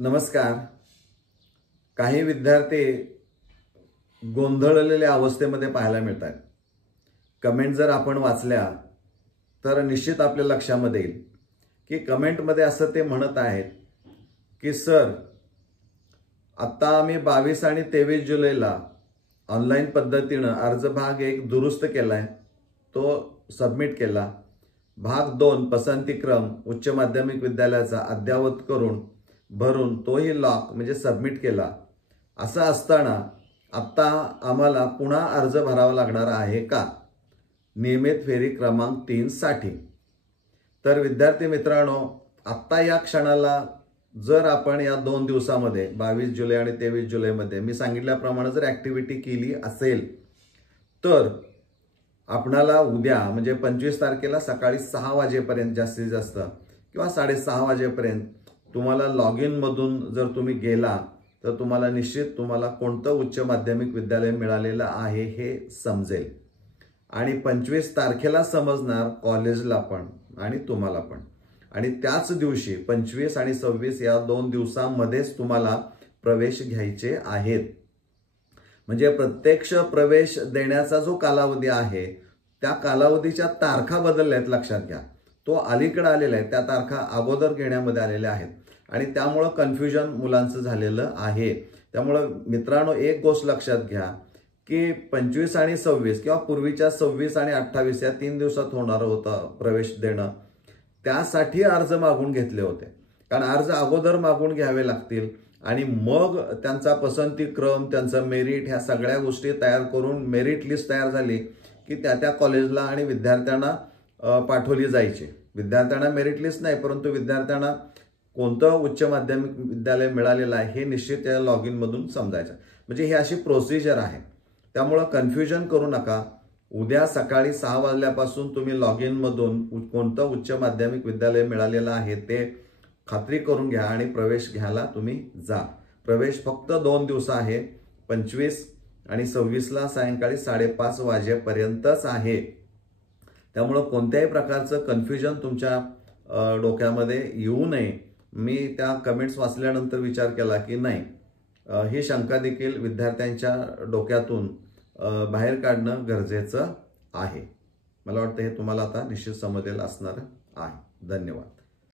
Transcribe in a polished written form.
नमस्कार। काही विद्यार्थी गोंधळलेल्या अवस्थेमध्ये पाहायला मिळतात। कमेंट जर आपण वाचल्या तर निश्चित आपल्या लक्षामध्ये येईल की कमेंटमध्ये असं ते म्हणत आहेत की सर, आता आम्ही 22 आणि 23 जुलैला ऑनलाईन पद्धतीने अर्ज भाग 1 दुरुस्त केलाय, तो सबमिट केला। भाग 2 पसंतीक्रम उच्च माध्यमिक विद्यालयाचा अद्ययावत करून भरून तोही लॉक म्हणजे सबमिट केला। असं असताना आता आम्हाला पुन्हा अर्ज भरावा लागणार आहे का नियमित फेरी क्रमांक 3 साठी? तर विद्यार्थी मित्रांनो, आता या क्षणाला जर आपण या 2 दिवसामध्ये 22 जुलै आणि 23 जुलैमध्ये मी सांगितल्याप्रमाणे जर ऍक्टिव्हिटी केली असेल तर आपणाला उद्या म्हणजे 25 तारखेला सकाळी 6 वाजेपर्यंत जास्तीत जास्त किंवा 6:30 वाजेपर्यंत तुम्हाला लॉग इन मधून जर तुम्ही गेला तर तुम्हाला निश्चित तुम्हाला कोणतं उच्च माध्यमिक विद्यालय मिळालेलं आहे हे समजेल आणि 25 तारखेला समजणार कॉलेजला पण आणि तुम्हाला पण। आणि त्याच दिवशी 25 आणि 26 या 2 दिवसांमध्येच तुम्हाला प्रवेश घ्यायचे आहेत। म्हणजे प्रत्यक्ष प्रवेश देण्याचा जो कालावधी आहे त्या कालावधीच्या तारखा बदलल्यात, लक्षात घ्या। तो अलीकडे आलेला आहे, त्या तारखा अगोदर घेण्यामध्ये आलेल्या आहेत आणि त्यामुळे कन्फ्युजन मुलांचं झालेलं आहे। त्यामुळे मित्रांनो, एक गोष्ट लक्षात घ्या की 25 आणि 26 किंवा पूर्वीच्या 26 आणि 28 या 3 दिवसात होणार होतं प्रवेश देणं, त्यासाठी अर्ज मागून घेतले होते। कारण अर्ज अगोदर मागून घ्यावे लागतील आणि मग त्यांचा पसंती क्रम, त्यांचं मेरिट, ह्या सगळ्या गोष्टी तयार करून मेरिट लिस्ट तयार झाली की त्या कॉलेजला आणि विद्यार्थ्यांना पाठवली जायची। विद्यार्थ्यांना मेरिट लिस्ट नाही, परंतु विद्यार्थ्यांना कोणतं उच्च माध्यमिक विद्यालय मिळालेलं आहे हे निश्चित त्या लॉग इन मधून समजायचं। म्हणजे ही अशी प्रोसिजर आहे, त्यामुळे कन्फ्युजन करू नका। उद्या सकाळी 6 वाजल्यापासून तुम्ही लॉग इन मधून कोणतं उच्च माध्यमिक विद्यालय मिळालेलं आहे ते खात्री करून घ्या आणि प्रवेश घ्यायला तुम्ही जा। प्रवेश फक्त 2 दिवस आहे, 25 आणि 26ला सायंकाळी 5:30 वाजेपर्यंतच आहे। त्यामुळे कोणत्याही प्रकारचं कन्फ्युजन तुमच्या डोक्यामध्ये येऊ नये। मी त्या कमेंट्स वाचल्यानंतर विचार केला की नाही, ही शंका देखील विद्यार्थ्यांच्या डोक्यातून बाहेर काढणं गरजेचं आहे। मला वाटतं हे तुम्हाला आता निश्चित समजलेलं असणार आहे। धन्यवाद।